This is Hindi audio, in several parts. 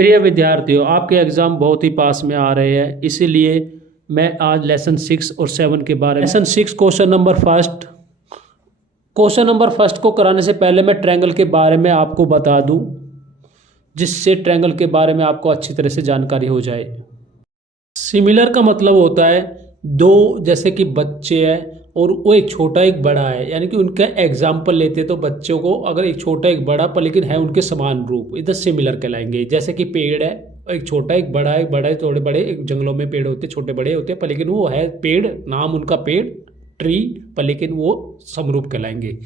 प्रिय विद्यार्थियों, आपके एग्ज़ाम बहुत ही पास में आ रहे हैं, इसीलिए मैं आज लेसन 6 और 7 के बारे में लेसन 6 क्वेश्चन नंबर फर्स्ट को कराने से पहले मैं ट्रायंगल के बारे में आपको बता दूं, जिससे ट्रायंगल के बारे में आपको अच्छी तरह से जानकारी हो जाए। सिमिलर का मतलब होता है दो, जैसे कि बच्चे हैं और वो एक छोटा एक बड़ा है, यानी कि उनका एग्जाम्पल लेते तो बच्चों को अगर एक छोटा एक बड़ा पर लेकिन है उनके समान रूप, इधर सिमिलर कहलाएंगे। जैसे कि पेड़ है, एक छोटा एक बड़ा है, बड़ा है थोड़े बड़े, एक जंगलों में पेड़ होते छोटे बड़े होते हैं पर लेकिन वो है पेड़, नाम उनका पेड़ ट्री, पर लेकिन वो समरूप कहलाएंगे।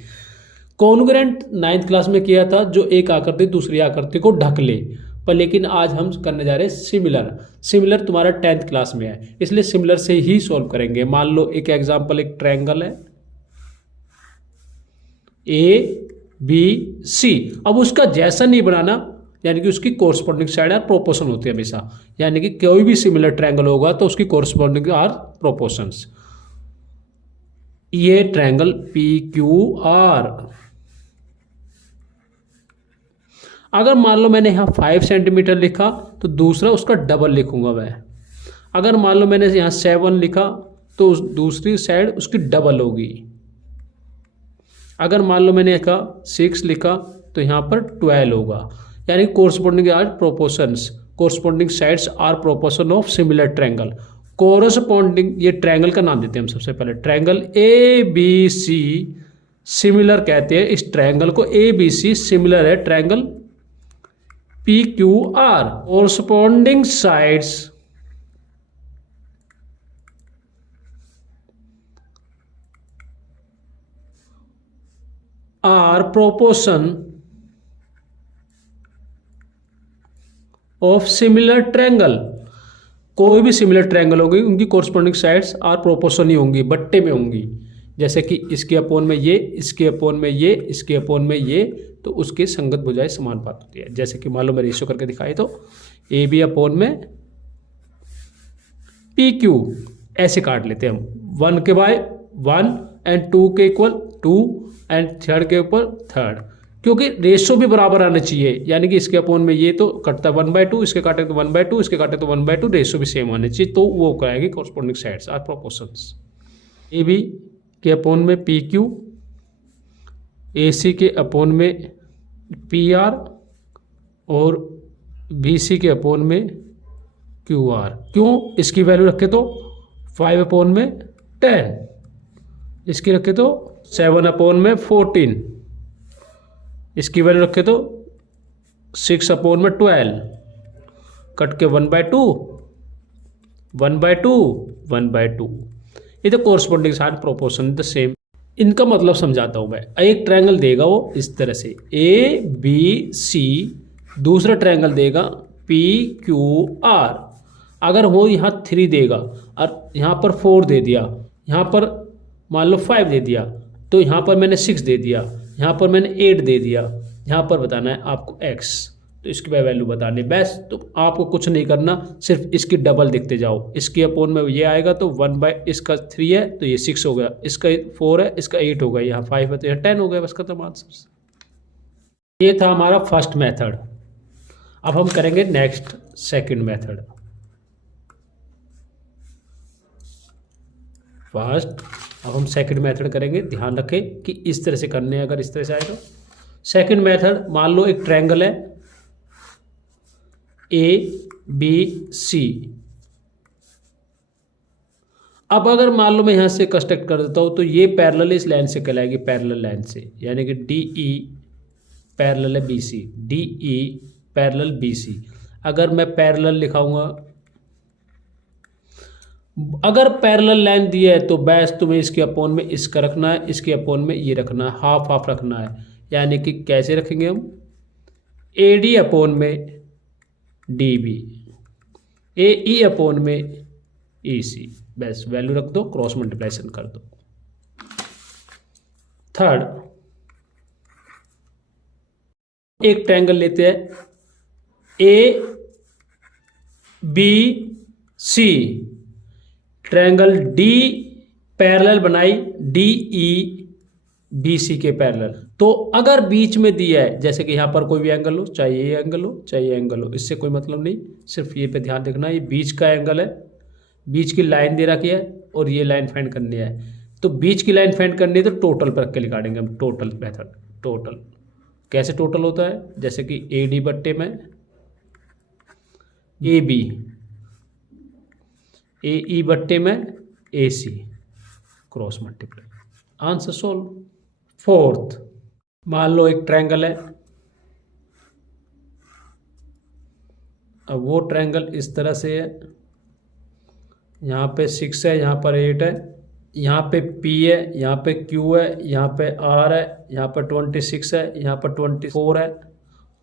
कॉन्ग्रुएंट 9th क्लास में किया था, जो एक आकृति दूसरी आकृति को ढक ले, पर लेकिन आज हम करने जा रहे हैं सिमिलर। सिमिलर तुम्हारा 10th क्लास में है, इसलिए सिमिलर से ही सॉल्व करेंगे। मान लो एक एग्जांपल, एक ट्रायंगल है ए बी सी। अब उसका जैसा नहीं बनाना, यानी कि उसकी कोरस्पॉन्डिंग साइड आर प्रोपोर्शन होती है हमेशा, यानी कि कोई भी सिमिलर ट्रायंगल होगा तो उसकी कोरस्पॉन्डिंग आर प्रोपोर्शंस। ये ट्रायंगल पी क्यू आर, अगर मान लो मैंने यहाँ 5 सेंटीमीटर लिखा तो दूसरा उसका डबल लिखूंगा मैं। अगर मान लो मैंने यहाँ 7 लिखा तो उस दूसरी साइड उसकी डबल होगी। अगर मान लो मैंने कहा 6 लिखा तो यहाँ पर 12 होगा, यानी corresponding are proportions, corresponding sides are proportion of similar triangle. Corresponding, ये ट्रायंगल का नाम देते हैं हम सबसे पहले। Triangle A B C similar कहते हैं इस ट्रायंगल को। ए बी सी सिमिलर है triangle P Q R. Corresponding sides are proportion of similar triangle. कोई भी सिमिलर ट्रायंगल होगी उनकी कोरस्पॉन्डिंग साइड्स आर प्रोपोर्शन ही होंगी, बट्टे में होंगी। जैसे कि इसके अपोन में ये, इसके अपोन में ये, इसके अपोन में ये, तो उसके संगत भुजाएं समानुपात होती है। जैसे कि मान लो मैं रेशियो करके दिखाई तो ए बी अपोन में पी क्यू ऐसे काट लेते हैं हम, 1 के बाय 1 एंड 2 के इक्वल 2 एंड थर्ड के ऊपर थर्ड, क्योंकि रेशियो भी बराबर आना चाहिए। यानी कि इसके अपोन में ये तो कटता 1/2, इसके काटे तो 1/2, इसके काटे तो 1/2, रेशियो भी सेम आने चाहिए, तो वो कराएगी corresponding sides are proportions. A B के अपोन में पी क्यू, ए सी के अपोन में पी आर और बी सी के अपोन में क्यू आर। क्यों? इसकी वैल्यू रखे तो 5/10, इसकी रखे तो 7/14, इसकी वैल्यू रखे तो 6/12, कट के 1/2, 1/2, 1/2। ये तो corresponding side proportion the same. इनका मतलब समझाता हूं मैं। एक ट्रायंगल देगा वो इस तरह से ए बी सी, दूसरा ट्रायंगल देगा पी क्यू आर। अगर वो यहाँ 3 देगा और यहाँ पर 4 दे दिया, यहाँ पर मान लो 5 दे दिया, तो यहाँ पर मैंने 6 दे दिया, यहाँ पर मैंने 8 दे दिया, यहाँ पर बताना है आपको x, तो इसकी वैल्यू बतानी बस। तो आपको कुछ नहीं करना, सिर्फ इसकी डबल देखते जाओ। इसके अपोन में ये आएगा तो 1 इसका 3 है तो ये 6 हो गया, इसका 4 है इसका 8 हो गया, यहाँ 5 है तो यहाँ 10 हो गया, बस खत्म आंसर। ये था हमारा फर्स्ट मेथड। अब हम करेंगे नेक्स्ट सेकंड मेथड। अब हम सेकंड मेथड करेंगे। ध्यान रखें कि इस तरह से करने हैं, अगर इस तरह से आएगा। सेकंड मेथड, मान लो एक ट्रायंगल है ए बी सी। अब अगर मान लो मैं यहां से कंस्ट्रक्ट कर देता हूं तो ये पैरेलल इस लाइन से कहलाएगी, पैरेलल लाइन से, यानी कि डी ई पैरेलल है B C, D E parallel B C. अगर मैं पैरेलल लिखाऊंगा, अगर पैरेलल लाइन दी है तो बस तुम्हें इसके अपोन में इसका रखना है, इसके अपोन में ये रखना है, हाफ हाफ रखना है। यानी कि कैसे रखेंगे हम, ए डी अपोन में डी बी, ए ई अपोन में ई सी, बस वैल्यू रख दो, क्रॉस मल्टीप्लाइजेशन कर दो। थर्ड, एक ट्रायंगल लेते हैं A B C, triangle D parallel बनाई डी ई बी सी के पैरेलल। तो अगर बीच में दिया है, जैसे कि यहाँ पर कोई भी एंगल हो, चाहे ये एंगल हो चाहे ये एंगल हो, इससे कोई मतलब नहीं, सिर्फ ये पे ध्यान देखना, ये बीच का एंगल है, बीच की लाइन दे रखी है और ये लाइन फाइंड करनी है। तो बीच की लाइन फाइंड करनी है तो टोटल पर रख के निकालेंगे हम, टोटल मेथड। टोटल कैसे टोटल होता है, जैसे कि ए डी बट्टे में ए बी, ए ई बट्टे में A C, cross multiply, answer solve. Fourth, मान लो एक ट्रायंगल है, अब वो ट्रायंगल इस तरह से है, यहाँ पे 6 है, यहाँ पर 8 है, यहाँ पे P है, यहाँ पे Q है, यहाँ पे R है, यहाँ पर 26 है, यहाँ पर 24 है।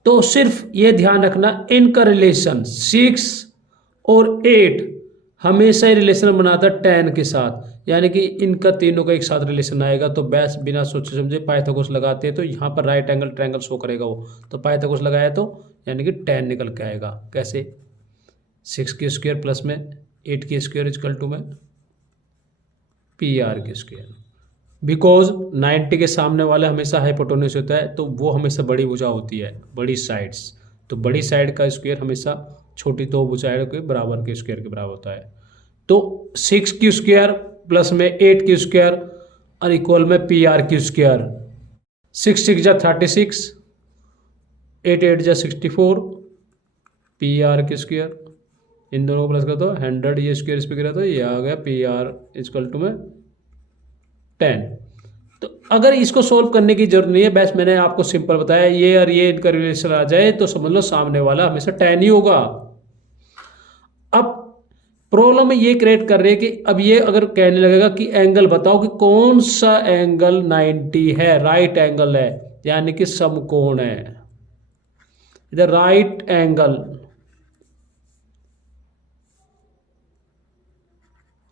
तो सिर्फ ये ध्यान रखना, इनका रिलेशन 6 और 8 हमेशा ही रिलेशन बनाता है 10 के साथ, यानी कि इनका तीनों का एक साथ रिलेशन आएगा। तो बस बिना सोचे समझे पाइथागोरस लगाते हैं, तो यहाँ पर राइट एंगल ट्रायंगल शो करेगा वो, तो पाइथागोरस लगाया तो यानी कि 10 निकल के आएगा। कैसे, 6 की स्क्वायर प्लस में 8 की स्क्वायर इक्वल टू में पी आर की स्क्वायर। बिकॉज 90 के सामने वाला हमेशा हाइपोटेन्यूज होता है, तो वो हमेशा बड़ी भुजा होती है, बड़ी साइड्स, तो बड़ी साइड का स्क्वायर हमेशा छोटी दो भुजाओं के बराबर के स्क्वायर के बराबर होता है। तो 6 की स्क्वायर प्लस में 8 की स्क्वायर और इक्वल में पी आर की स्क्वायर। 6 6 जा 36, 8 8 जा 64, पी आर की स्क्वायर, इन दोनों को प्लस कर दो, 100 ये स्क्वायर इस पर गिरा तो ये आ गया पी आर इक्वल टू में 10। तो अगर इसको सोल्व करने की जरूरत नहीं है, बस मैंने आपको सिंपल बताया, ये और ये इनका रिलेशन आ जाए तो समझ लो सामने वाला हमेशा 10 ही होगा। अब प्रॉब्लम में ये क्रिएट कर रहे हैं कि अब ये अगर कहने लगेगा कि एंगल बताओ कि कौन सा एंगल 90 है, राइट एंगल है, यानी कि समकोण है, इधर राइट एंगल।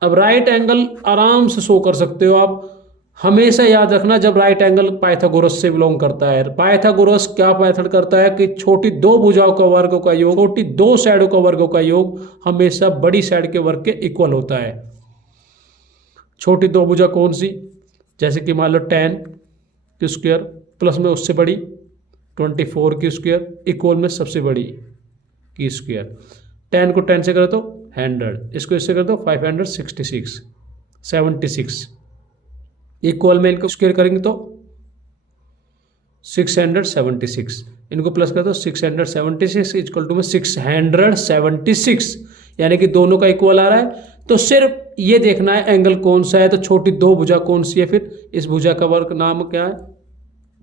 अब राइट एंगल आराम से शो कर सकते हो आप, हमेशा याद रखना जब राइट एंगल पाइथागोरस से बिलोंग करता है। पाइथागोरस क्या मेथड करता है कि छोटी दो भुजाओं का वर्गों का योग, छोटी दो साइडों का वर्गों का योग हमेशा बड़ी साइड के वर्ग के इक्वल होता है। छोटी दो भुजा कौन सी, जैसे कि मान लो 10 की स्क्वायर प्लस में उससे बड़ी 24 की स्क्वायर इक्वल में सबसे बड़ी की स्क्वायर। 10 को 10 से करो तो 100, इसको इससे कर दो 566, 76 इक्वल में इनको स्क्वायर करेंगे तो 676, इनको प्लस कर दो 676 इक्वल टू में 676, यानी कि दोनों का इक्वल आ रहा है। तो सिर्फ ये देखना है एंगल कौन सा है, तो छोटी दो भुजा कौन सी है, फिर इस भुजा का वर्ग नाम क्या है,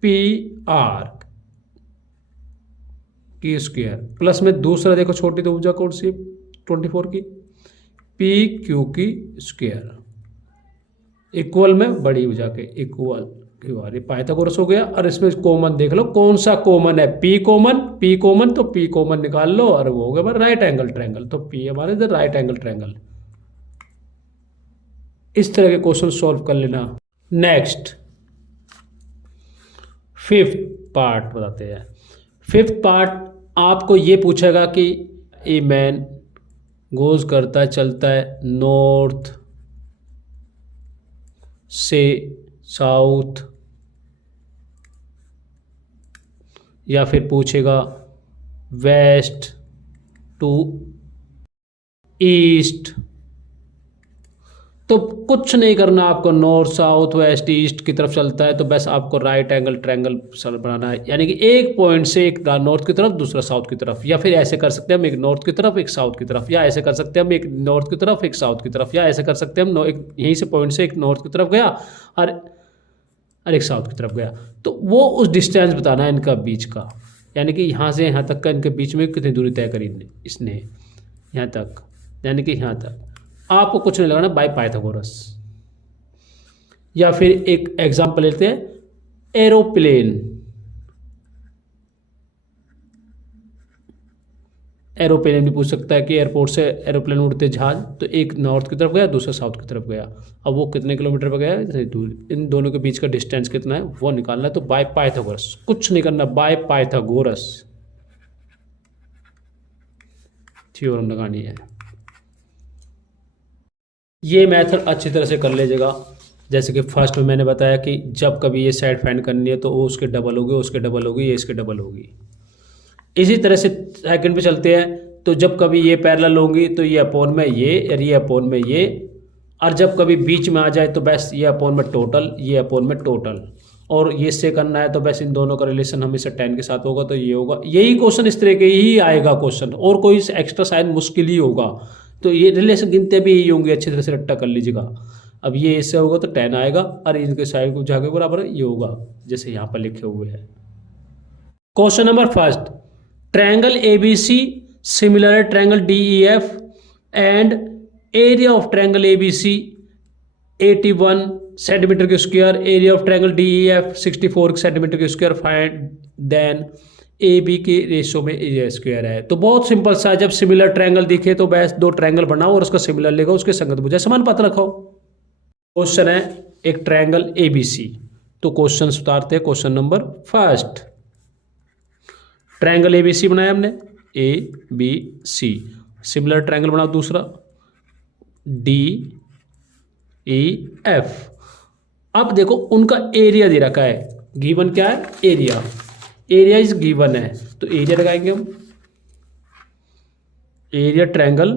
पी आर की स्क्वायर, प्लस में दूसरा देखो छोटी दो भुजा कौन सी है 24 की, पी क्यू की स्क्वायर इक्वल में बड़ी भुजा के इक्वल क्यू आर। ये पाइथागोरस हो गया। और इसमें कॉमन देख लो कौन सा कॉमन है, पी कॉमन, पी कॉमन, तो पी कॉमन निकाल लो और वो हो गया हमारा राइट एंगल ट्रायंगल। तो पी हमारे इधर राइट एंगल ट्रायंगल। इस तरह के क्वेश्चन सॉल्व कर लेना। नेक्स्ट 5th पार्ट बताते हैं। 5th पार्ट आपको ये पूछेगा कि ए मैन गोज करता है, चलता है नॉर्थ से साउथ, या फिर पूछेगा वेस्ट टू ईस्ट। तो कुछ नहीं करना आपको, नॉर्थ साउथ वेस्ट ईस्ट की तरफ चलता है तो बस आपको राइट एंगल ट्रायंगल बनाना है, यानी कि एक पॉइंट से एक नॉर्थ की तरफ दूसरा साउथ की तरफ, या फिर ऐसे कर सकते हैं हम एक नॉर्थ की तरफ एक साउथ की तरफ, या ऐसे कर सकते हैं हम एक नॉर्थ की तरफ एक साउथ की तरफ, या ऐसे कर सकते हैं हम एक यहीं से पॉइंट से एक नॉर्थ की तरफ गया और एक साउथ की तरफ गया। तो वो उस डिस्टेंस बताना है इनका बीच का, यानी कि यहाँ से यहाँ तक का इनके बीच में कितनी दूरी तय करी इसने, यहाँ तक, यानी कि यहाँ तक। आपको कुछ नहीं लगाना, बाय पाइथागोरस। या फिर एक एग्जांपल लेते हैं, एरोप्लेन। एरोप्लेन भी पूछ सकता है कि एयरपोर्ट से एरोप्लेन उड़ते जहाज, तो एक नॉर्थ की तरफ गया दूसरा साउथ की तरफ गया, अब वो कितने किलोमीटर पर गया, दूर, इन दोनों के बीच का डिस्टेंस कितना है वो निकालना है। तो बाय पाइथागोरस, कुछ नहीं करना, बाय पाइथागोरस थ्योरम लगानी है। ये मेथड अच्छी तरह से कर लीजिएगा। जैसे कि फर्स्ट में मैंने बताया कि जब कभी ये साइड फाइंड करनी है तो वो उसके डबल होगी, उसके डबल होगी, ये इसके डबल होगी। इसी तरह से सेकंड पे चलते हैं, तो जब कभी ये पैरेलल होंगी तो ये अपॉन में ये और ये अपॉन में ये, और जब कभी बीच में आ जाए तो बस ये अपॉन में टोटल, ये अपॉन में टोटल, और ये इससे करना है तो बस इन दोनों का रिलेशन हमेशा 10 के साथ होगा, तो ये होगा। यही क्वेश्चन इस तरह के ही आएगा क्वेश्चन, और कोई एक्स्ट्रा शायद मुश्किल ही होगा। तो ये रिलेशन गिनते भी यही होंगे, अच्छी तरह से रट्टा कर लीजिएगा। अब ये इससे होगा तो 10 आएगा, और इनके साइड को जाके बराबर ये होगा, जैसे यहाँ पर लिखे हुए हैं। Question number first, triangle ABC similar triangle DEF and area of triangle ABC 81 centimetre के square, area of triangle DEF 64 centimetre के स्क्वायर, फाइंड देन AB के रेशो में एरिया स्क्वायर है। तो बहुत सिंपल सा, जब सिमिलर ट्रायंगल दिखे तो बस दो ट्रायंगल बनाओ और उसका सिमिलर लेगा, उसके संगत भुजा समान पथ रखो। क्वेश्चन है एक ट्रायंगल ABC, तो क्वेश्चन उतारते हैं। Question number first, triangle ABC बनाया हमने, ABC, सिमिलर ट्रायंगल बनाओ दूसरा DEF। अब देखो उनका एरिया दे रखा है, गिवन क्या है, एरिया, एरिया इज गिवन है, तो एरिया लगाएंगे हम, एरिया ट्रायंगल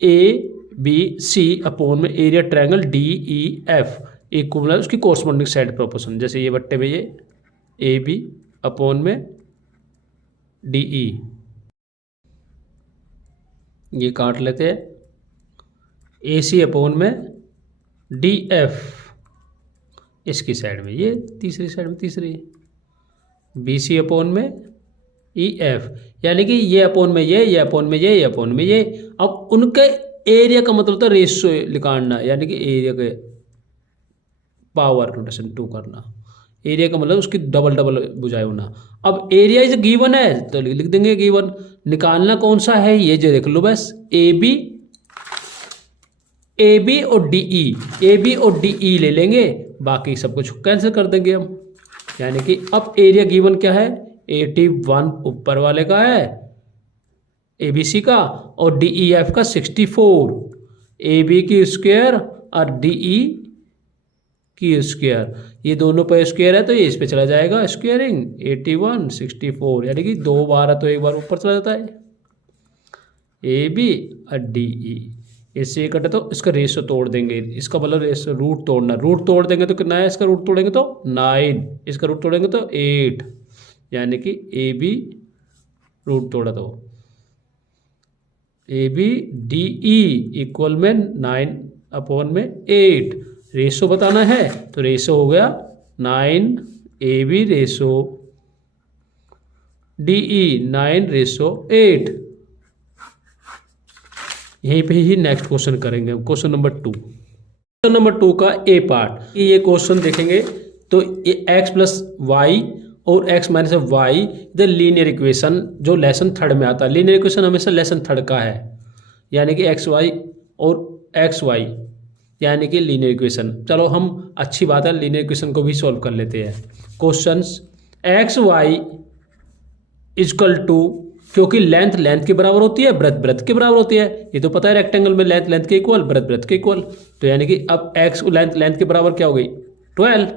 ABC अपॉन में एरिया ट्रायंगल DEF इक्वल उसकी कोरस्पॉन्डिंग साइड प्रोपोर्शन, जैसे ये बट्टे में ये AB अपॉन में DE, ये काट लेते हैं, AC अपॉन में DF इसकी साइड में, ये तीसरी साइड में तीसरी, BC अपॉन में EF, यानी कि ये अपॉन में ये अपॉन में ये अपॉन में ये। अब उनके एरिया का मतलब होता है रेशियो निकालना, यानी कि एरिया के पावर रोटेशन 2 करना, एरिया का मतलब उसकी डबल डबल बुझाए होना। अब एरिया इज गिवन है तो लिख देंगे गिवन, निकालना कौन सा है ये जो देख लो बस, AB और DE ले लेंगे, बाकी सब कुछ कैंसिल कर देंगे हम। यानी कि अब एरिया गिवन क्या है, 81 ऊपर वाले का है ABC का, और DEF का 64, AB की स्क्वायर और DE की स्क्वायर, ये दोनों पे स्क्वायर है तो ये इस पे चला जाएगा स्क्वायरिंग, 81 64, यानी कि 2 बार है तो एक बार ऊपर चला जाता है, AB और DE। इससे ये कटे तो इसका रेशो तोड़ देंगे, इसका मतलब रेशो रूट तोड़ना, रूट तोड़ देंगे तो कितना है, इसका रूट तोड़ेंगे तो 9, इसका रूट तोड़ेंगे तो 8, यानी कि AB रूट तोड़ा तो AB DE इक्वल में 9 अपॉन में 8, रेशो बताना है तो रेशो हो गया 9 AB रेशो DE 9:8। यहीं पे ही नेक्स्ट क्वेश्चन करेंगे, क्वेश्चन नंबर 2। क्वेश्चन नंबर 2 का ए पार्ट, ये क्वेश्चन देखेंगे तो ये x प्लस वाई और x minus why the linear equation, जो लेसन थर्ड में आता है, लीनियर इक्वेशन हमेशा लेसन थर्ड का है, यानी कि एक्स वाई और एक्स वाई यानी कि लीनियर इक्वेशन। चलो हम अच्छी बात है लीनियर इक्वेशन को भी सॉल्व कर लेते हैं। Questions X Y is equal to, क्योंकि लेंथ लेंथ के बराबर होती है, ब्रेथ ब्रेथ के बराबर होती है, ये तो पता है रेक्टेंगल में लेंथ लेंथ के इक्वल, ब्रेथ ब्रेथ के इक्वल, तो यानी कि अब एक्स लेंथ लेंथ के बराबर क्या हो गई 12।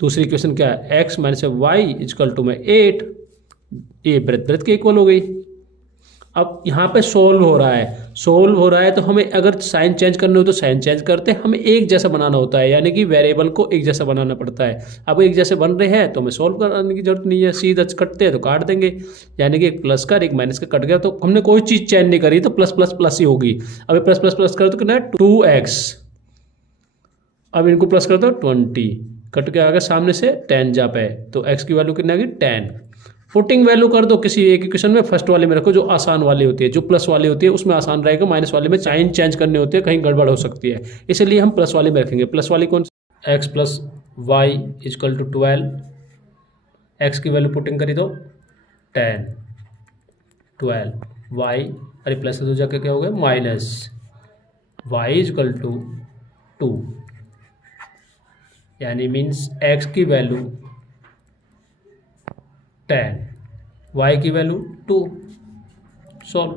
दूसरी इक्वेशन क्या है, X minus Y is equal to में 8, ये ब्रेथ ब्रेथ के इक्वल हो गई। अब यहाँ पे सोल्व हो रहा है तो हमें अगर साइन चेंज करने हो तो साइन चेंज करते हैं, हमें एक जैसा बनाना होता है, यानी कि वेरिएबल को एक जैसा बनाना पड़ता है। अब एक जैसे बन रहे हैं तो हमें सोल्व करने की जरूरत नहीं है, सीधा कटते हैं तो काट देंगे, यानी कि एक प्लस का एक माइनस का कट गया, तो हमने कोई चीज़ चेंज नहीं करी तो प्लस प्लस प्लस ही होगी। अब प्लस प्लस प्लस करो तो कितना है 2x, अब इनको प्लस कर दो 20, कट के आ गया सामने से 10 जा पे, तो x की वैल्यू कितनी आ गई 10। पुटिंग वैल्यू कर दो किसी एक इक्वेशन में, फर्स्ट वाले में रखो जो आसान वाली होती है, जो प्लस वाली होती है उसमें आसान रहेगा, माइनस वाले में साइन चेंज करने होते हैं, कहीं गड़बड़ हो सकती है, इसलिए हम प्लस वाले में रखेंगे। प्लस वाली कौन सी, X plus Y is equal to 12, X की वैल्यू पुटिंग करी तो 10 12, वाई अरे प्लस से 2 जाके क्या हो गया माइनस, वाई इजकल टू 2, यानी मीन्स एक्स की वैल्यू 10, y की वैल्यू 2। सॉल्व,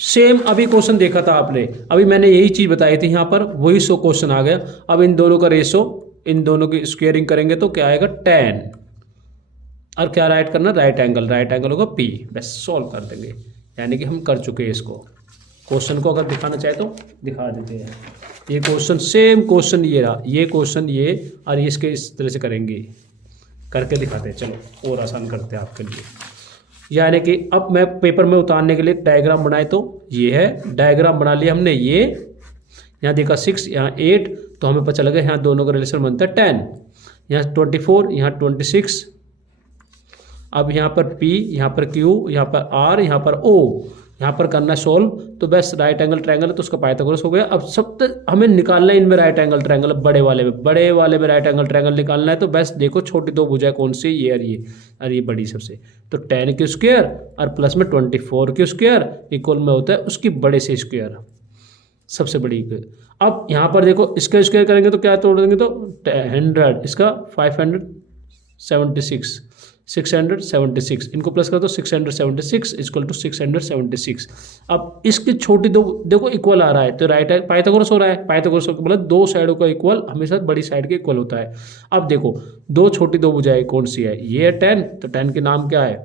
सेम अभी क्वेश्चन देखा था आपने, अभी मैंने यही चीज़ बताई थी यहाँ पर, वही 100 क्वेश्चन आ गया। अब इन दोनों का रेशो, इन दोनों की स्क्वेयरिंग करेंगे तो क्या आएगा 10, और क्या राइट करना, राइट एंगल होगा P, बस सॉल्व कर देंगे। यानी कि हम कर चुके हैं इसको। क्वेश्चन को अगर दिखाना चाहे तो दिखा देते हैं। ये क्वेश्चन सेम क्वेश्चन ये रहा, ये क्वेश्चन ये, और ये इसके इस तरह से करेंगे, करके दिखाते हैं। चलो और आसान करते हैं आपके लिए। यानी कि अब मैं पेपर में उतारने के लिए डायग्राम बनाए, तो ये है डायग्राम बना लिया हमने। ये यहाँ देखा 6, यहाँ 8, तो हमें पता लगा यहाँ दोनों का रिलेशन बनता है 10। यहाँ 24, यहाँ 26। अब यहाँ पर P, यहाँ पर Q, यहाँ पर R, यहाँ पर O, यहाँ पर करना सोल्व। तो बस राइट एंगल ट्रायंगल है तो उसका पाइथागोरस हो गया। अब सब तक हमें निकालना है इनमें राइट एंगल ट्रायंगल, बड़े वाले में राइट एंगल ट्रायंगल निकालना है। तो बस देखो छोटी दो भुजाएं कौन सी, ये और ये बड़ी सबसे। तो 10 की स्क्वायर और प्लस में 24 की स्क्वायर इक्वल में होता है उसकी बड़े से स्क्वायर, सबसे बड़ी। अब यहाँ पर देखो इसका स्क्वायर करेंगे तो क्या तोड़ देंगे, तो 100, इसका 576, 676, इनको प्लस कर दो 676 इक्वल टू 676। अब इसकी छोटी दो देखो इक्वल आ रहा है, तो राइट है पाइथागोरस हो रहा है। पाइथागोरस का मतलब दो साइडों का इक्वल हमेशा बड़ी साइड के इक्वल होता है। अब देखो दो छोटी दो भुजाएं कौन सी है, ये है 10, तो 10 के नाम क्या है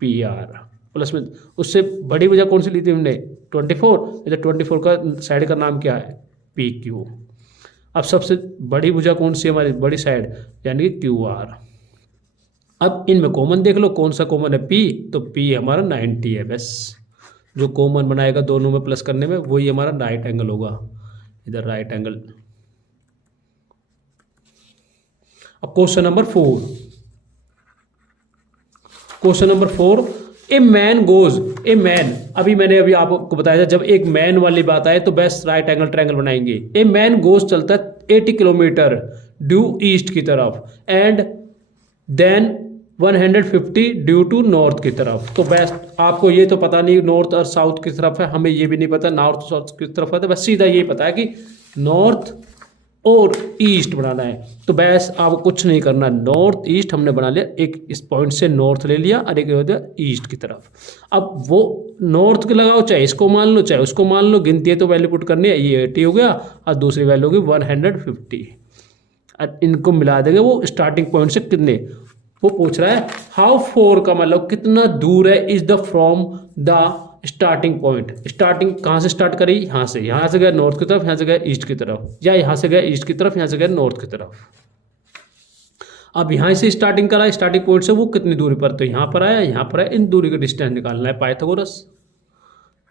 PR, प्लस में उससे बड़ी भुजा कौन सी ली थी हमने 24, तो 24 का साइड का नाम क्या है PQ। अब सबसे बड़ी भुजा कौन सी है हमारी बड़ी साइड, यानी कि QR। अब इनमें कॉमन देख लो, कौन सा कॉमन है P, तो P हमारा 90 है। बस जो कॉमन बनाएगा दोनों में प्लस करने में वही हमारा राइट एंगल होगा, इधर राइट एंगल। अब question number 4, question number 4, a man goes, a man, अभी आपको बताया था जब एक मैन वाली बात आए तो बेस्ट राइट एंगल ट्रायंगल बनाएंगे। ए मैन गोज चलता है 80 किलोमीटर ड्यू ईस्ट की तरफ, and then 150 due to north की तरफ। तो बेस्ट आपको ये तो पता नहीं नॉर्थ और साउथ की तरफ है, हमें ये भी नहीं पता नॉर्थ साउथ की तरफ है, तो बस सीधा ये पता है कि नॉर्थ और ईस्ट बनाना है। तो बस आपको कुछ नहीं करना, नॉर्थ ईस्ट हमने बना लिया, एक इस पॉइंट से नॉर्थ ले लिया और एक हो गया ईस्ट की तरफ। अब वो नॉर्थ के लगाओ, चाहे इसको मान लो चाहे उसको मान लो, गिनती है तो वैल्यू पुट करनी है, ये 80 हो गया और दूसरी वैल्यू होगी 150। और इनको मिला देंगे वो स्टार्टिंग पॉइंट से कितने, वो पूछ रहा है हाउ फोर का मतलब कितना दूर है is the from the starting point. Starting कहाँ से स्टार्ट करी, यहाँ से गया नॉर्थ की तरफ, यहाँ से गया ईस्ट की तरफ, या यहाँ से गया ईस्ट की तरफ, यहाँ से गया नॉर्थ की तरफ। अब यहाँ से स्टार्टिंग करा, स्टार्टिंग पॉइंट से वो कितनी दूरी पर, तो यहाँ पर आया यहाँ पर आया, इन दूरी का डिस्टेंस निकालना है पाइथागोरस।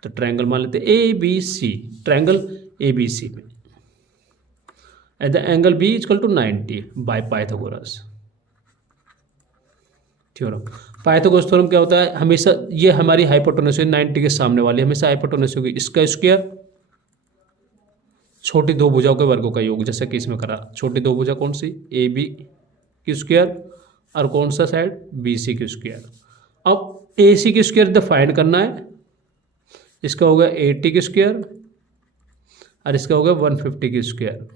तो ट्रायंगल मान लेते ABC, ट्रायंगल ABC में at the angle B equal to 90 by Pythagoras theorem. Pythagoras theorem क्या होता है, हमेशा ये हमारी हाइपोटेन्यूज 90 के सामने वाली हमेशा हाइपोटेन्यूज होगी, इसका स्क्वायर छोटी दो भुजाओं के वर्गों का योग, जैसे कि इसमें करा। छोटी दो भुजा कौन सी, AB की स्क्वायर और कौन सा साइड BC की स्क्वायर। अब AC की स्क्वायर डिफाइन करना है, इसका होगा 80 की स्क्वायर और इसका होगा 150 की स्क्वायर।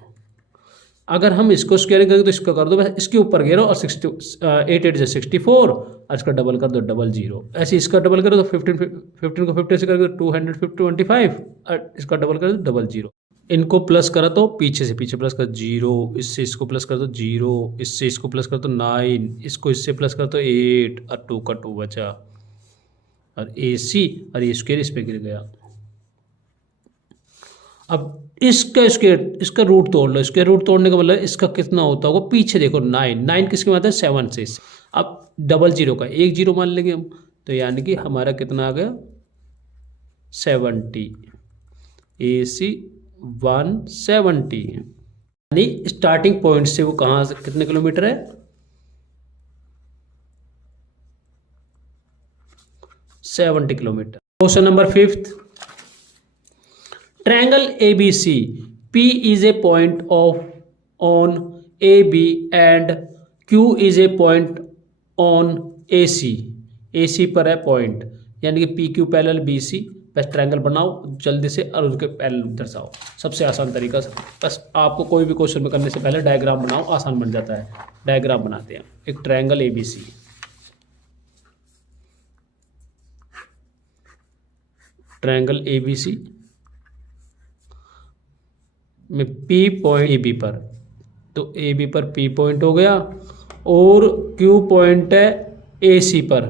अगर हम इसको स्क्वायरिंग करेंगे तो इसका कर दो, बस इसके ऊपर घेरो और 8 8 से 64 और इसका डबल कर दो 00। ऐसे इसका डबल करो तो 15 को 50 से करके 225 और इसका डबल कर दो 00। इनको प्लस करा तो पीछे से पीछे प्लस कर 0, इससे इसको प्लस कर दो 0, इससे इसको प्लस कर दो 9, इसको इससे प्लस कर दो 8 और 2 का 2 बचा, और AC और ये स्क्वायर इस पे गिर गया। अब इसका स्क्वायर, इसका रूट तोड़ लो, स्क्वायर रूट तोड़ने का मतलब इसका कितना होता होगा, पीछे देखो 9 किसके मतलब 7 से। अब 00 का 1 0 मान लेंगे हम, तो यानी कि हमारा कितना आ गया 70, AC 170, यानी स्टार्टिंग पॉइंट से वो कहाँ से कितने किलोमीटर है 70 kilometre. Question number 5, triangle ABC, P is a point on AB and Q is a point on AC, AC पर है पॉइंट, यानी कि PQ पैरेलल BC। बस ट्रायंगल बनाओ जल्दी से और उसके पैरेलल दर्शाओ, सबसे आसान तरीका से। बस आपको कोई भी क्वेश्चन में करने से पहले डायग्राम बनाओ, आसान बन जाता है। डायग्राम बनाते हैं, एक triangle ABC, triangle A B C में पी पॉइंट ए बी पर, तो ए बी पर पी पॉइंट हो गया और क्यू पॉइंट है ए सी पर।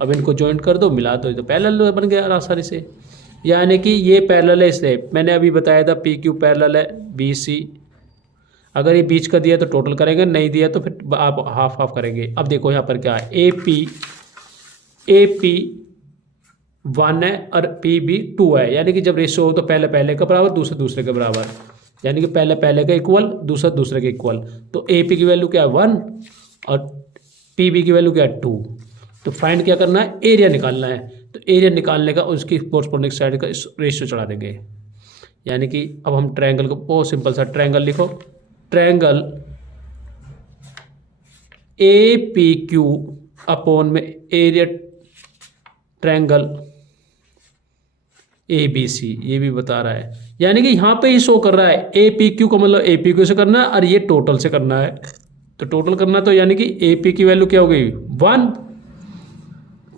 अब इनको ज्वाइंट कर दो, मिला दो, तो पैरेलल बन गया आसानी से। यानी कि ये पैरेलल है, इसलिए मैंने अभी बताया था पी क्यू पैरेलल है बी सी। अगर ये बीच का दिया तो टोटल करेंगे, नहीं दिया तो फिर आप हाफ हाफ करेंगे। अब देखो यहाँ पर क्या है, ए पी 1 है और पी बी 2 है। यानी कि जब रेशो हो तो पहले पहले का बराबर, दूसरे दूसरे के बराबर। यानी कि पहले पहले का इक्वल, दूसरा दूसरे के इक्वल। तो ए पी की वैल्यू क्या है 1 और पी बी की वैल्यू क्या है 2। तो फाइंड क्या करना है, एरिया निकालना है। तो एरिया निकालने का उसकी कोरस्पोंडिंग साइड का रेशियो चढ़ा देंगे। यानी कि अब हम ट्रायंगल को, बहुत सिंपल सा ट्रायंगल लिखो, triangle A P Q upon में area triangle A B C, ये भी बता रहा है। यानी कि यहाँ पे ही शो कर रहा है ए पी क्यू का मतलब ए पी क्यू से करना है और ये टोटल से करना है। तो टोटल करना, तो यानी कि ए पी की वैल्यू क्या हो गई 1,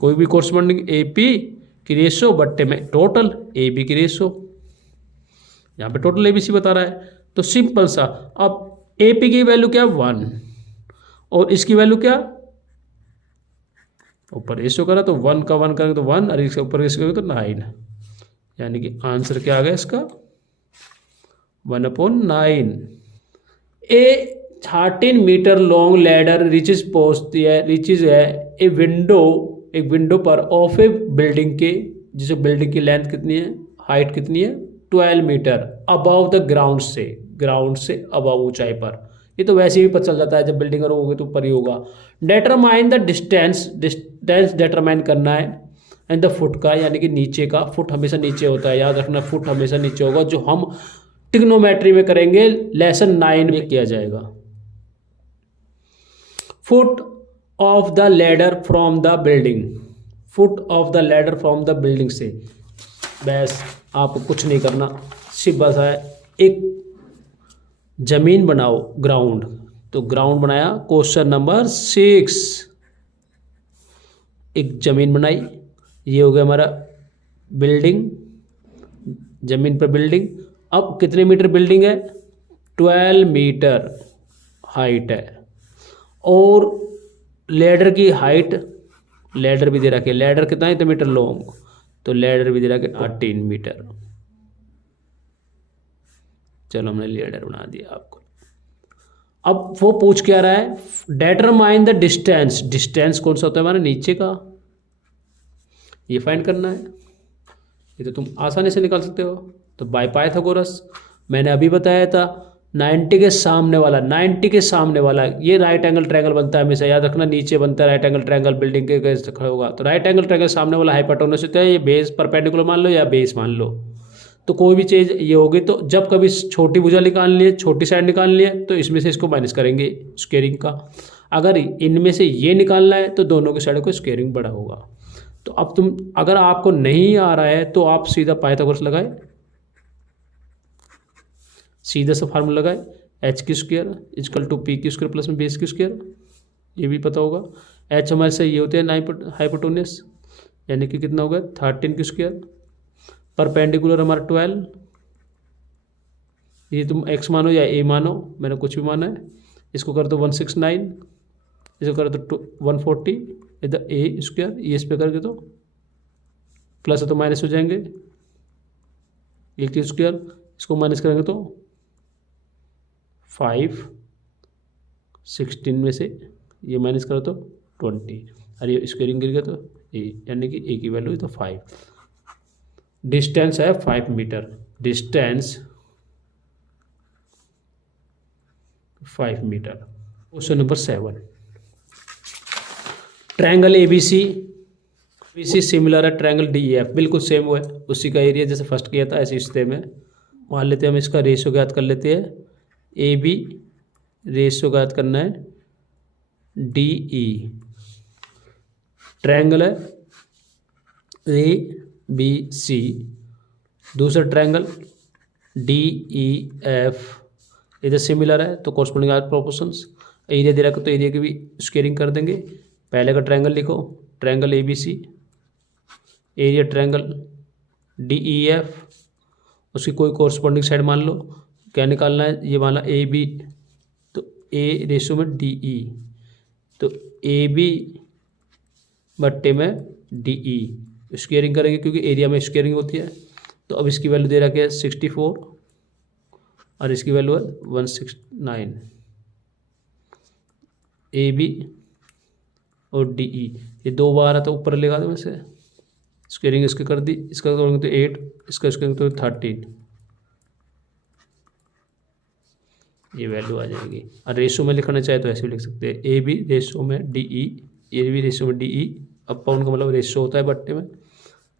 कोई भी कोरस्पोंडिंग ए पी की रेशो बट्टे में टोटल ए बी की रेशो। यहाँ पे टोटल ए बी सी बता रहा है। तो सिंपल सा, अब ए पी की वैल्यू क्या 1 और इसकी वैल्यू क्या, ऊपर रेशो करा तो 1 का 1 करेंगे तो 1 और इसके ऊपर रेशो करेंगे तो 9। यानी कि आंसर क्या आ गया इसका 1/9। ए 13 मीटर लॉन्ग लैडर रिचेज है एक विंडो पर ऑफ ए बिल्डिंग के, जिसे बिल्डिंग की लेंथ कितनी है, हाइट कितनी है 12 मीटर अबव द ग्राउंड से अबव ऊंचाई पर। ये तो वैसे भी पता चल जाता है, जब बिल्डिंग होगी तो ऊपर ही होगा। डिटरमाइन द डिस्टेंस डिटरमाइन करना है एंड द फुट का, यानी कि नीचे का, फुट हमेशा नीचे होता है, याद रखना फुट हमेशा नीचे होगा, जो हम ट्रिग्नोमेट्री में करेंगे, लेसन 9 में किया जाएगा। Foot of the ladder from the building, foot of the ladder from the building से, बस आपको कुछ नहीं करना, सिर्फ बस है एक जमीन बनाओ, ग्राउंड। तो ग्राउंड बनाया, क्वेश्चन नंबर 6, एक जमीन बनाई, ये हो गया हमारा बिल्डिंग, जमीन पर बिल्डिंग। अब कितने मीटर बिल्डिंग है, 12 मीटर हाइट है और लैडर की हाइट, लैडर भी दे रखी है, लैडर कितना है, इतने मीटर लॉन्ग, तो लैडर भी दे रखा है 18 मीटर। चलो हमने लैडर बना दिया आपको। अब वो पूछ क्या रहा है, डिटरमाइन द डिस्टेंस, डिस्टेंस कौन सा होता है हमारा, नीचे का, ये फाइंड करना है। ये तो तुम आसानी से निकाल सकते हो। तो बाय पाइथागोरस मैंने अभी बताया था, 90 के सामने वाला, 90 के सामने वाला, ये राइट एंगल ट्रायंगल बनता है, हमेशा याद रखना, नीचे बनता है राइट एंगल ट्रायंगल, बिल्डिंग के कैसे खड़ा होगा। तो राइट एंगल ट्रायंगल सामने वाला हाइपोटेन्यूस होता है, ये बेस परपेंडिकुलर मान लो या बेस मान लो। तो कोई भी चीज़ ये होगी, तो जब कभी छोटी भुजा निकालनी है, छोटी साइड निकालनी है, तो इसमें से इसको माइनस करेंगे स्क्वेयरिंग का। अगर इनमें से ये निकालना है तो दोनों की साइड को स्क्वेयरिंग बड़ा होगा। तो अब तुम, अगर आपको नहीं आ रहा है तो आप सीधा पाइथागोरस लगाए, सीधा सा फार्मूला लगाए, एच की स्क्वायर इजकल टू पी की स्क्वायर प्लस में बेस की स्क्वायर, ये भी पता होगा। एच हमारे से ये होते हैं हाइपोटेन्यूस, यानी कि कितना होगा 13 की स्क्वायर, परपेंडिकुलर हमारा 12, ये तुम एक्स मानो या ए मानो, मैंने कुछ भी माना है। इसको कर दो 169, इसको कर दो 140, इधर ए स्क्वायर, ये इस पे करके तो प्लस है तो माइनस हो जाएंगे, ए की स्क्वायर, इसको माइनस करेंगे तो 5, 16 में से ये माइनस करो तो 20, और ये स्क्वेयरिंग गिर गया तो ए, यानी कि ए की वैल्यू तो 5। डिस्टेंस है 5 metre, distance 5 metre. Question number 7, triangle ABC similar है ट्रायंगल डीईएफ, बिल्कुल सेम हुआ है, उसी का एरिया जैसे फर्स्ट किया था ऐसे हिस्से में। मान लेते हैं हम इसका रेशियो ज्ञात कर लेते हैं, ए बी रेशियो ज्ञात करना है डीई, ट्रायंगल है ए बी सी, दूसरा ट्रायंगल डी ई एफ, इधर सिमिलर है तो कॉरस्पॉन्डिंग आर प्रोपोर्शंस, एरिया दे रखा तो एरिया की भी स्क्वेयरिंग कर देंगे। पहले का ट्रायंगल लिखो, triangle A B C, area triangle DEF, उसकी कोई कोरस्पॉन्डिंग साइड मान लो, क्या निकालना है, ये वाला AB, तो A रेशो में DE, तो AB बट्टे में DE स्क्वेयरिंग करेंगे क्योंकि एरिया में स्क्वेयरिंग होती है। तो अब इसकी वैल्यू दे रखी है 64 और इसकी वैल्यू है 169। AB और DE ये दो बार आता ऊपर लेगा तो वैसे स्क्वेयरिंग इसकी कर दी, इसका करेंगे तो 8, इसका स्क्वेयरिंग तो 13, ये वैल्यू आ जाएगी। और रेशो में लिखना चाहे तो ऐसे भी लिख सकते हैं, AB रेशो में DE, AB रेशो में DE, अपॉन का मतलब रेशो होता है बट्टे में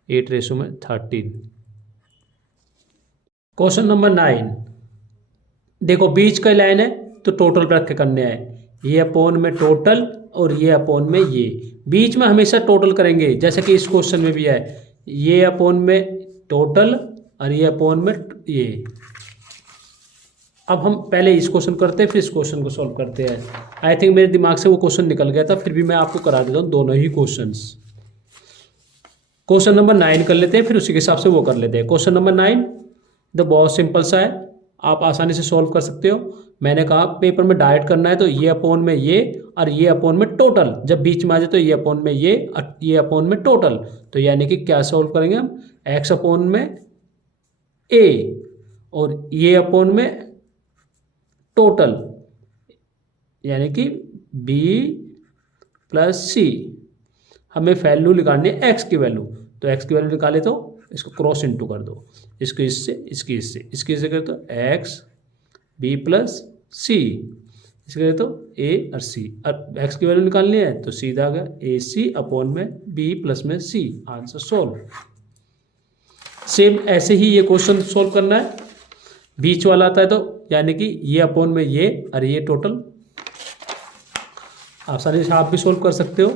8 रेशो में 13। क्वेश्चन नंबर 9, देखो बीच का लाइन है तो टोटल रख के करने हैं, ये अपॉन में टोटल और ये अपॉन में ये, बीच में हमेशा टोटल करेंगे जैसे कि इस क्वेश्चन में भी है, ये अपॉन में टोटल और ये अपॉन में ये। अब हम पहले इस क्वेश्चन करते हैं फिर इस क्वेश्चन को सॉल्व करते हैं। आई थिंक मेरे दिमाग से वो क्वेश्चन निकल गया था, फिर भी मैं आपको करा देता हूँ दोनों ही क्वेश्चंस। क्वेश्चन नंबर 9 कर लेते हैं, फिर उसी के हिसाब से वो कर लेते हैं। क्वेश्चन नंबर 9 तो बहुत सिंपल सा है, आप आसानी से सॉल्व कर सकते हो। मैंने कहा पेपर में डायरेक्ट करना है तो ये अपॉन में ये और ये अपॉन में टोटल, जब बीच में आ जाए तो ये अपॉन में ये और ये अपॉन में टोटल। तो यानी कि क्या सॉल्व करेंगे हम, x अपॉन में a और ये अपॉन में टोटल यानी कि b प्लस c। हमें वैल्यू निकालनी है x की वैल्यू, तो x की वैल्यू निकाले तो इसको क्रॉस इनटू कर दो, इसको इससे इसकी इससे इसकी इससे कर दो x b प्लस c, इसके करे तो a और c, अब x की वैल्यू निकालनी है तो सीधा आ गया AC अपॉन में b प्लस में c, आंसर सॉल्व। सेम ऐसे ही ये क्वेश्चन सॉल्व करना है, बीच वाला आता है तो यानी कि ये अपॉन में ये और ये टोटल, आसानी से आप भी सॉल्व कर सकते हो।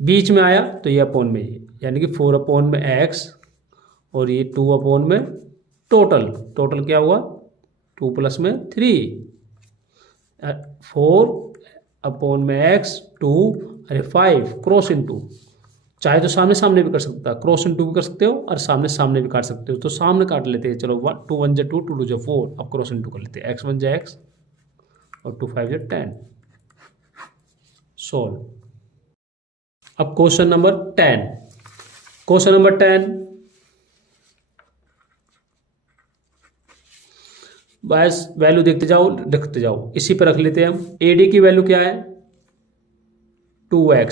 बीच में आया तो ये अपॉन में ये यानी कि 4 अपॉन में x और ये 2 अपॉन में टोटल, टोटल क्या हुआ 2 प्लस में 3, 4 अपॉन में x 2 अरे 5 क्रॉस इनटू, चाहे तो सामने सामने भी कर सकता है, क्रॉस इनटू भी कर सकते हो और सामने सामने भी काट सकते हो। तो सामने काट लेते हैं, चलो 2 1 2 2 2 4, अब क्रॉस इनटू कर लेते हैं, x 1 x और 2 5 10, सॉल्व। अब क्वेश्चन नंबर 10, क्वेश्चन नंबर 10 बस वैल्यू देखते जाओ लिखते जाओ, इसी पर रख लेते हैं हम। AD की वैल्यू क्या है 2x,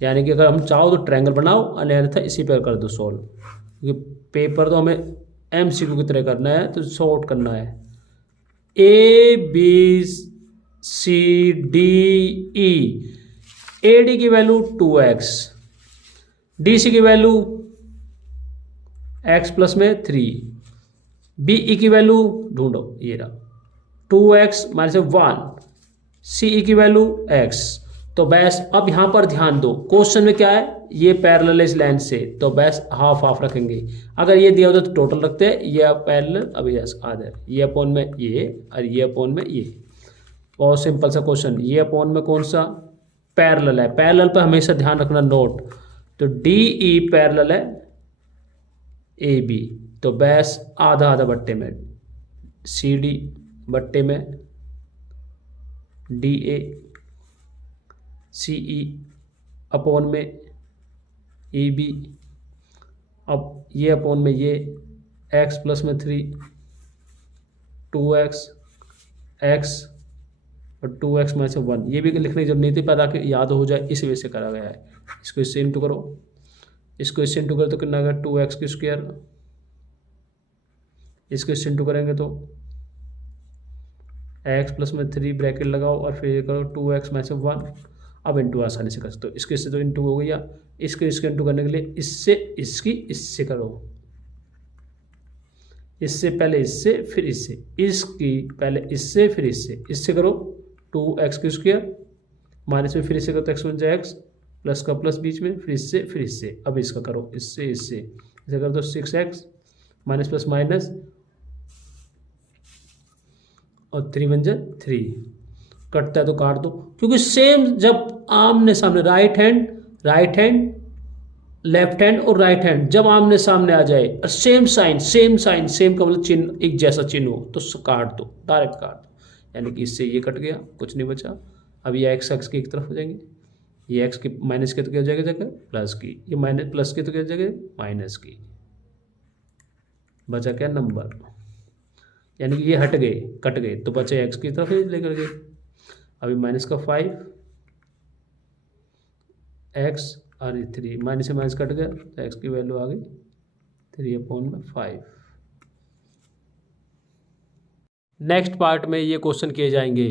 यानी कि अगर हम चाहो तो ट्रायंगल बनाओ, अन्यथा इसी पर कर दो सॉल्व, क्योंकि पेपर तो हमें MCQ की तरह करना है तो शॉर्ट करना है। ABCDE, AD की वैल्यू 2x, DC की वैल्यू x प्लस में 3, BE की वैल्यू ढूंढो, ये रहा 2x माइनस 1, CE की वैल्यू x। तो बस अब यहाँ पर ध्यान दो, क्वेश्चन में क्या है, ये पैरेलल है इस लाइन से, तो बस हाफ हाफ रखेंगे। अगर ये दिया होता तो टोटल रखते हैं, ये पैरेलल अब ये आधा, ये अपॉन में ये और ये अपॉन में ये। बहुत सिंपल सा क्वेश्चन, ये अपॉन में कौन सा पैरेलल है, पैरेलल पर हमेशा ध्यान रखना नोट। तो DE पैरेलल है AB, तो बस आधा आधा बट्टे में CD बट्टे में DA, CE अपॉन में AB, अब ये अपॉन में ये x प्लस में 3, 2x x और 2x में से 1, ये भी लिखने की जरूरत नहीं थी, पर ताकि याद हो जाए इस वजह से करा गया है। इसको इससे इंटू करो, इसको इससे इंटू करो तो कितना आ गया 2x की स्क्वायर, इसको इससे इंटू करेंगे तो x प्लस में 3 ब्रैकेट लगाओ और फिर ये करो 2x में से 1। अब इंटू आसानी से कर सकते हो, इसके इससे तो इंटू हो गया, इसके इसके इंटू करने के लिए इससे इसकी इससे करो, इससे पहले इससे फिर इससे, इसकी पहले इससे फिर इससे करो 2x की स्क्वायर, माइनस में फिर इससे करो तो x 1 x प्लस का प्लस बीच में फिर इससे। अब इसका करो इससे इसे करो तो 6x माइनस प्लस माइनस और 3 1 3, कटता है तो काट दो, क्योंकि सेम जब आमने सामने right hand right hand, left hand और राइट हैंड जब आमने सामने आ जाए और same sign, same sign, same का मतलब चिन्ह एक जैसा चिन्ह हो तो काट दो, डायरेक्ट काट दो। यानी कि इससे ये कट गया, कुछ नहीं बचा। अब ये एक्स एक्स की एक तरफ हो जाएंगे, ये एक्स की माइनस की तो क्या हो जाएगा जगह प्लस की, ये माइनस प्लस की तो क्या हो जाएगा माइनस की, बचा क्या नंबर। यानी कि ये हट गए, कट गए तो बचे एक्स की तरफ लेकर गए। अभी माइनस का 5 एक्स और ये 3, माइनस से माइनस कट गया तो एक्स की वैल्यू आ गई 3/5। नेक्स्ट पार्ट में ये क्वेश्चन किए जाएंगे।